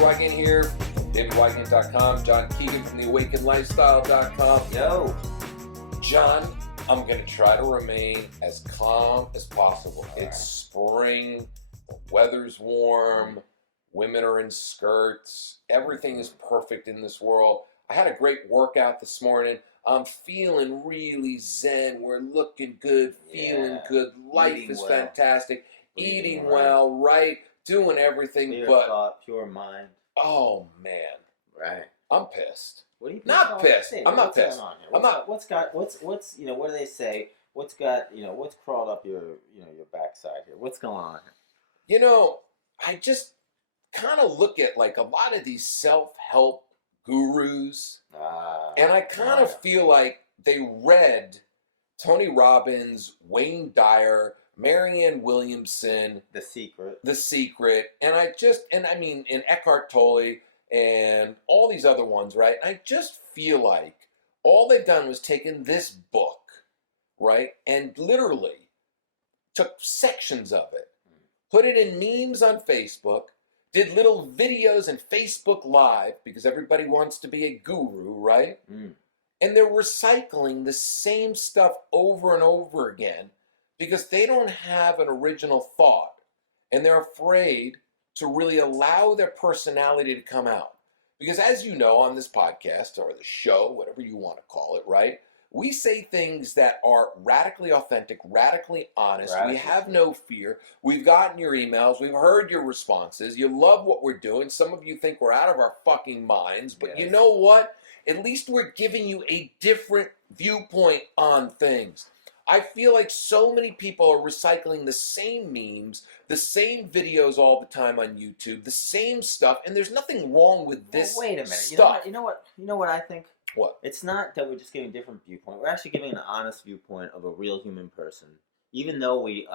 Wygant here from davidwygant.com. John Keegan from theawakenedlifestyle.com. Yo. John, I'm going to try to remain as calm as possible. All It's spring, the weather's warm, women are in skirts, everything is perfect in this world. I had a great workout this morning. I'm feeling really zen. We're looking good, feeling good. Life Eating is well. Fantastic. Breathing Eating right. well, right? Doing everything, Clear but thought, pure mind. oh man, Right. I'm pissed. What are you Not off? pissed. Say, I'm not what's pissed. Going on here? I'm not. What's what do they say? What's crawled up your backside here? What's going on here? I just kind of look at like a lot of these self-help gurus, and I kind of feel like they read Tony Robbins, Wayne Dyer, Marianne Williamson, The Secret, and and Eckhart Tolle, and all these other ones, right? And I just feel like all they've done was taken this book, right, and literally took sections of it, put it in memes on Facebook, did little videos and Facebook Live, because everybody wants to be a guru, right? And they're recycling the same stuff over and over again because they don't have an original thought, and they're afraid to really allow their personality to come out. Because as you know, on this podcast, or the show, whatever you want to call it, right? We say things that are radically authentic, radically honest. We have no fear. We've gotten your emails. We've heard your responses. You love what we're doing. Some of you think we're out of our fucking minds. But you know what? At least we're giving you a different viewpoint on things. I feel like so many people are recycling the same memes, the same videos all the time on YouTube, the same stuff, and there's nothing wrong with this wait a minute. stuff. You know what I think? What? It's not that we're just giving a different viewpoint. We're actually giving an honest viewpoint of a real human person. Even though we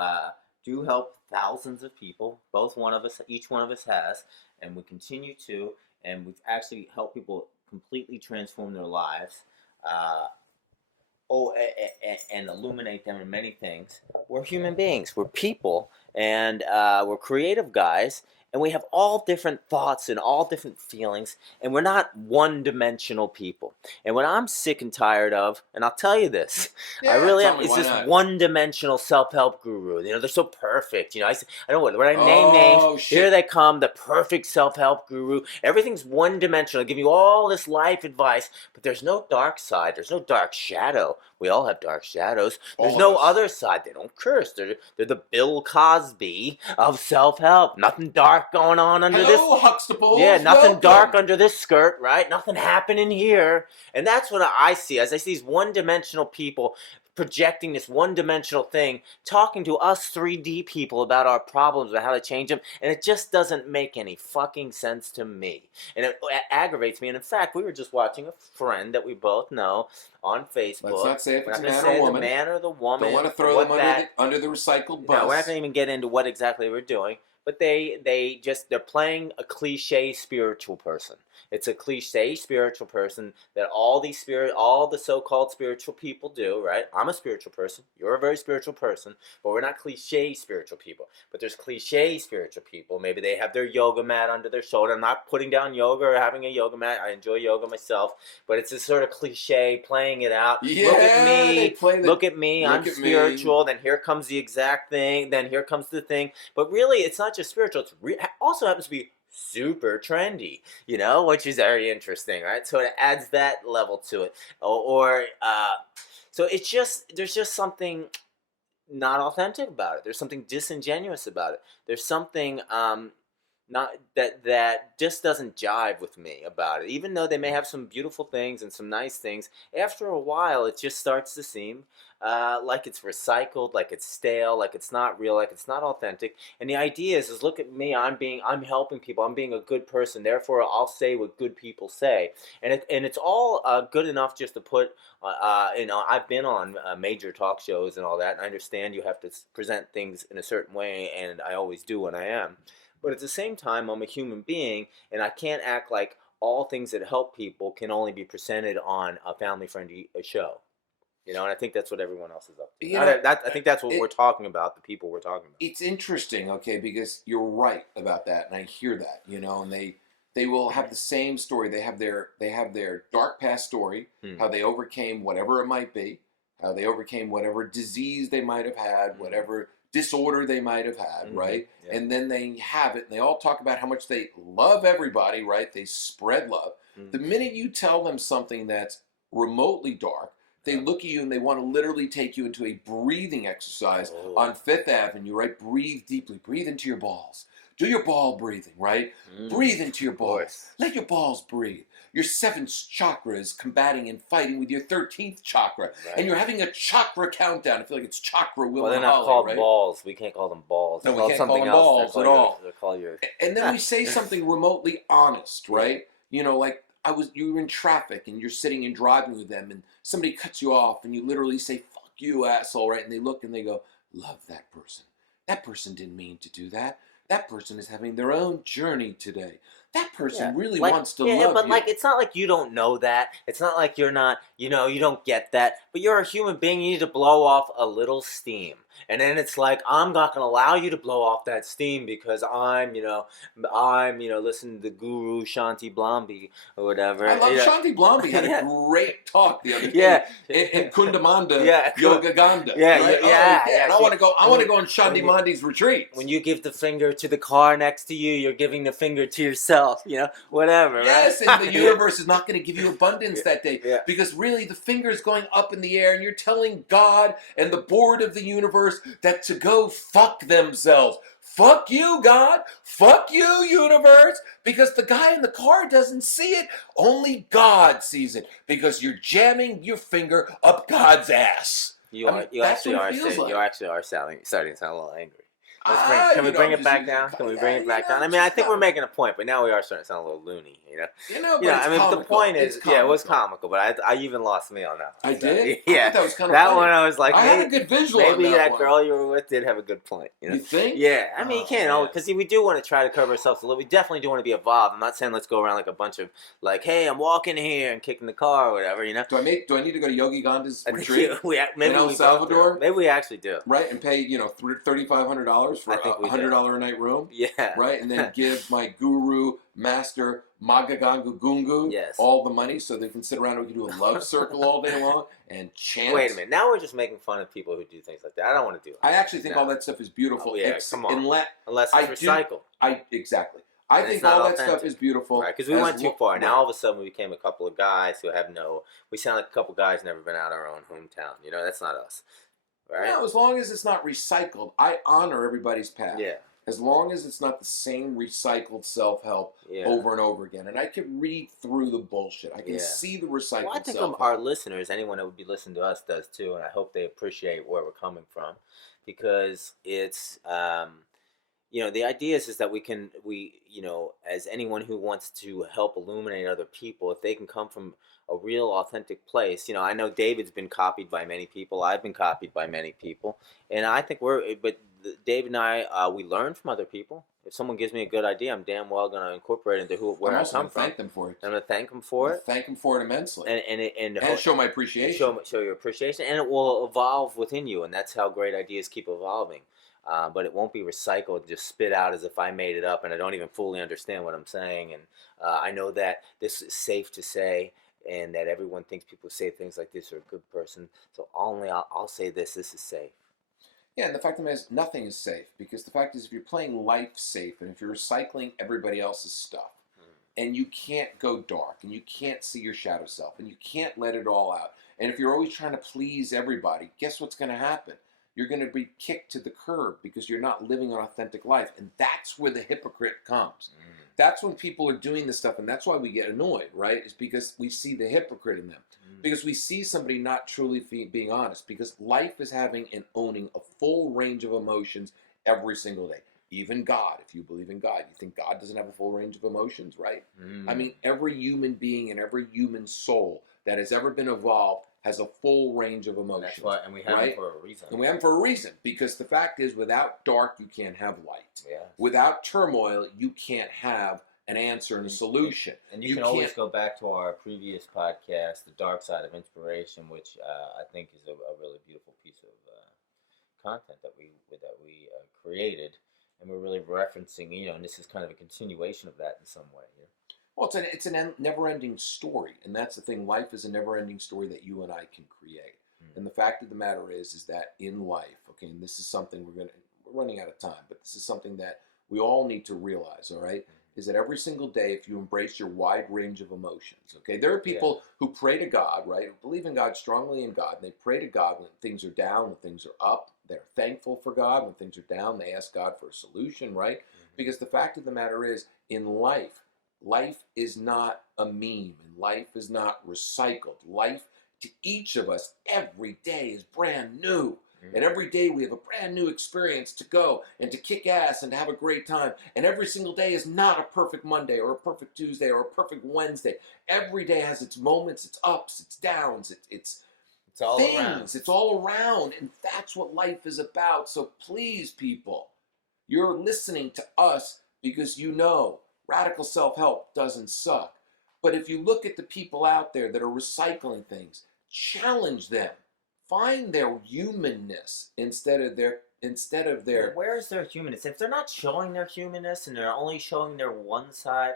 do help thousands of people, each one of us has, and we continue to, and we've actually helped people completely transform their lives, and illuminate them in many things. We're human beings. We're people, and we're creative guys. And we have all different thoughts and all different feelings, and we're not one-dimensional people. And what I'm sick and tired of, and I'll tell you this, I really am, is this one-dimensional self-help guru. They're so perfect. I don't know when I name names. Shit. Here they come, the perfect self-help guru. Everything's one-dimensional. They give you all this life advice, but there's no dark side. There's no dark shadow. We all have dark shadows. There's no other side. They don't curse. They're the Bill Cosby of self-help. Nothing dark going on under this. Huxtables. Yeah, nothing Welcome. dark under this skirt, right? Nothing happening here. And that's what I see. As I see these one-dimensional people projecting this one-dimensional thing, talking to us 3D people about our problems, about how to change them, and it just doesn't make any fucking sense to me. And it aggravates me. And in fact, we were just watching a friend that we both know on Facebook. Let's not say if it's we're not man going to say or woman. the man or the woman. Don't want to throw them under the recycled bus. No, we're not going to even get into what exactly we're doing. But they're playing a cliche spiritual person. It's a cliche spiritual person that all the so-called spiritual people do, right? I'm a spiritual person. You're a very spiritual person, but we're not cliche spiritual people. But there's cliche spiritual people. Maybe they have their yoga mat under their shoulder. I'm not putting down yoga or having a yoga mat. I enjoy yoga myself, but it's this sort of cliche, playing it out. Yeah, Look at me. I'm spiritual. Then here comes the exact thing. Then here comes the thing. But really, it's not just spiritual. It also happens to be super trendy, which is very interesting, right? So it adds that level to it. So there's just something not authentic about it. There's something disingenuous about it. There's something not that just doesn't jive with me about it. Even though they may have some beautiful things and some nice things, after a while it just starts to seem like it's recycled, like it's stale, like it's not real, like it's not authentic. And the idea is look at me, I'm helping people, I'm being a good person, therefore I'll say what good people say. And it's all good enough just to put, I've been on major talk shows and all that, and I understand you have to present things in a certain way, and I always do when I am. But at the same time, I'm a human being, and I can't act like all things that help people can only be presented on a family-friendly show. And I think that's what everyone else is up to. I think that's what we're talking about, the people we're talking about. It's interesting, okay, because you're right about that, and I hear that, and They will have the same story. They have their dark past story, how they overcame whatever it might be, how they overcame whatever disease they might have had, whatever disorder they might have had, right? Yeah. And then they have it, and they all talk about how much they love everybody, right? They spread love. The minute you tell them something that's remotely dark, they look at you and they want to literally take you into a breathing exercise on Fifth Avenue, right? Breathe deeply. Breathe into your balls. Do your ball breathing, right? Breathe into your balls. Let your balls breathe. Your 7th chakra is combating and fighting with your 13th chakra. Right. And you're having a chakra countdown. I feel like it's chakra Will well, they're and not Holly, called right? balls. We can't call them balls. No, we can't call them balls at all. They're called your... And then we say something remotely honest, right? You know, like you were in traffic and you're sitting and driving with them and somebody cuts you off and you literally say, fuck you, asshole, right? And they look and they go, love that person. That person didn't mean to do that. That person is having their own journey today. That person really wants to love but you. like, it's not like you don't know that. It's not like you're not, you don't get that. But you're a human being. You need to blow off a little steam. And then it's like, I'm not going to allow you to blow off that steam because I'm listening to the guru Shanti Blomby or whatever. I love Shanti Blomby had a great talk the other day in Kundamanda, Yoga Ganda. And I want to go on Shanti Mandi's retreat. When you give the finger to the car next to you, you're giving the finger to yourself, whatever, yes, right? And the universe is not going to give you abundance that day because really the finger is going up in the air and you're telling God and the board of the universe that to go fuck themselves. Fuck you, God. Fuck you, universe. Because the guy in the car doesn't see it. Only God sees it. Because you're jamming your finger up God's ass. You actually are starting to sound a little angry. Can we bring it back down? Can we bring it back down? I mean, I think we're making a point, but now we are starting to sound a little loony, I mean, the point is, it was comical, but I even lost me on that one. I did? Yeah. I thought that was kind of that funny. one I was like, I had a good visual on maybe that one. girl you were with did have a good point. You think? Yeah. I mean, you can't, because we do want to try to cover ourselves a little. We definitely do want to be evolved. I'm not saying let's go around like a bunch of, like, hey, I'm walking here and kicking the car or whatever, Do I need to go to Yogi Ganda's retreat in El Salvador? Maybe we actually do. Right, and pay, $3,500 for a $100 a night room. Yeah. Right, and then give my guru, master, Magagangu Gungu all the money so they can sit around and we can do a love circle all day long and chant. Wait a minute, now we're just making fun of people who do things like that. I don't want to do it. I actually think all that stuff is beautiful. Oh, yeah, come on. Unless it's recycled. Exactly. I think all that stuff is beautiful. Right, because we went too far. Now all of a sudden we became a couple of guys who we sound like a couple of guys never been out of our own hometown. That's not us. Right? No, as long as it's not recycled, I honor everybody's path. Yeah. As long as it's not the same recycled self-help over and over again. And I can read through the bullshit. I can see the recycled self-help. Well, I think our listeners, anyone that would be listening to us does too, and I hope they appreciate where we're coming from. Because it's, the idea is that as anyone who wants to help illuminate other people, if they can come from a real authentic place. I know David's been copied by many people. I've been copied by many people. And I think David and I, we learn from other people. If someone gives me a good idea, I'm damn well going to incorporate it into where I come from. Thank them for it. I'm going to thank them for it. Thank them for it immensely. And show my appreciation. Show your appreciation. And it will evolve within you. And that's how great ideas keep evolving. But it won't be recycled and just spit out as if I made it up and I don't even fully understand what I'm saying. And I know that this is safe to say and that everyone thinks people say things like this are a good person. So I'll say this is safe. Yeah, and the fact of the matter is nothing is safe because the fact is if you're playing life safe and if you're recycling everybody else's stuff and you can't go dark and you can't see your shadow self and you can't let it all out and if you're always trying to please everybody, guess what's going to happen? You're going to be kicked to the curb because you're not living an authentic life. And that's where the hypocrite comes. That's when people are doing this stuff, and that's why we get annoyed, right? It's because we see the hypocrite in them. Because we see somebody not truly being honest. Because life is having and owning a full range of emotions every single day. Even God, if you believe in God. You think God doesn't have a full range of emotions, right? I mean, every human being and every human soul that has ever been evolved has a full range of emotions. That's why, and we have them for a reason. And we have them for a reason, because the fact is, without dark, you can't have light. Yeah. Without turmoil, you can't have an answer and a solution. And you can always go back to our previous podcast, The Dark Side of Inspiration, which I think is a really beautiful piece of content that we created. And we're really referencing, and this is kind of a continuation of that in some way. Well, it's a never-ending story, and that's the thing. Life is a never-ending story that you and I can create. And the fact of the matter is that in life, okay, and this is something we're running out of time, but this is something that we all need to realize, all right, is that every single day, if you embrace your wide range of emotions, okay, there are people who pray to God, right, who believe in God, strongly in God, and they pray to God when things are down, when things are up, they're thankful for God. When things are down, they ask God for a solution, right? Because the fact of the matter is, in life is not a meme, and life is not recycled. Life to each of us every day is brand new. And every day we have a brand new experience to go and to kick ass and to have a great time. And every single day is not a perfect Monday or a perfect Tuesday or a perfect Wednesday. Every day has its moments, its ups, its downs, it's all things. around. It's all around. And that's what life is about. So please, people, you're listening to us because you know radical self-help doesn't suck. But if you look at the people out there that are recycling things, challenge them. Find their humanness instead of their Where's their humanness? If they're not showing their humanness and they're only showing their one side,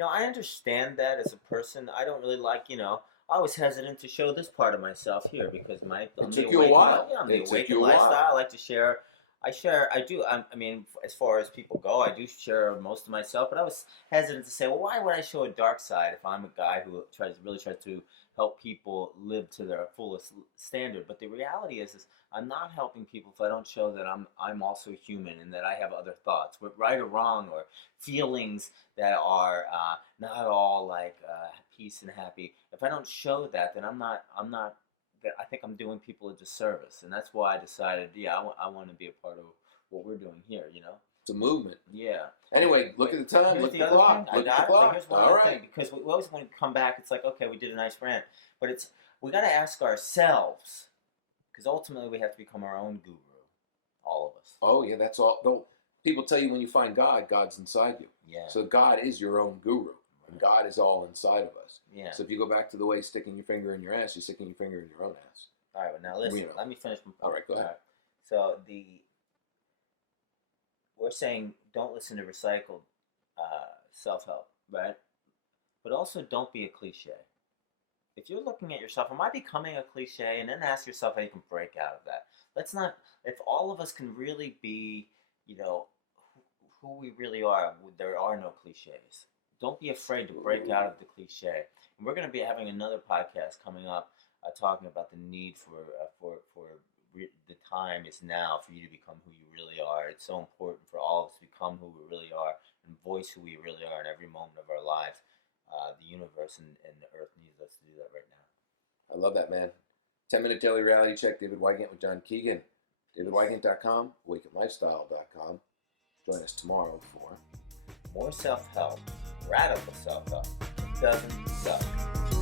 I understand that as a person. I don't really like, I was hesitant to show this part of myself here because It took you a while. I'm the It took awakened you a while. lifestyle. I like to share. I do. I mean, as far as people go, I do share most of myself. But I was hesitant to say, well, why would I show a dark side if I'm a guy who really tries to help people live to their fullest standard? But the reality is I'm not helping people if I don't show that I'm also human and that I have other thoughts, right or wrong, or feelings that are not all like peace and happy. If I don't show that, then I'm not. I think I'm doing people a disservice, and that's why I decided, I want to be a part of what we're doing here. It's a movement. Yeah. Anyway, look at the time. Here's Look the at the other clock. thing. Look at the clock. Here's one All other right. thing, because we always want to come back. It's like, okay, we did a nice rant, but we got to ask ourselves, because ultimately we have to become our own guru, all of us. Oh yeah, that's all. No, people tell you when you find God, God's inside you. Yeah. So God is your own guru, and God is all inside of us. Yeah. So if you go back to the way sticking your finger in your ass, you're sticking your finger in your own ass. All right, but now listen. Let me finish my point. All right, go ahead. So we're saying don't listen to recycled self-help, right? But also don't be a cliche. If you're looking at yourself, am I becoming a cliche? And then ask yourself how you can break out of that. Let's not. If all of us can really be, who we really are, there are no cliches. Don't be afraid to break out of the cliche. And we're going to be having another podcast coming up, talking about the need for the time is now for you to become who you really are. It's so important for all of us to become who we really are and voice who we really are in every moment of our lives. The universe and the earth needs us to do that right now. I love that, man. 10-minute daily reality check. David Wygant with John Keegan. DavidWygant.com, AwakenLifestyle.com. Join us tomorrow for more self-help, radical self-help. Doesn't suck.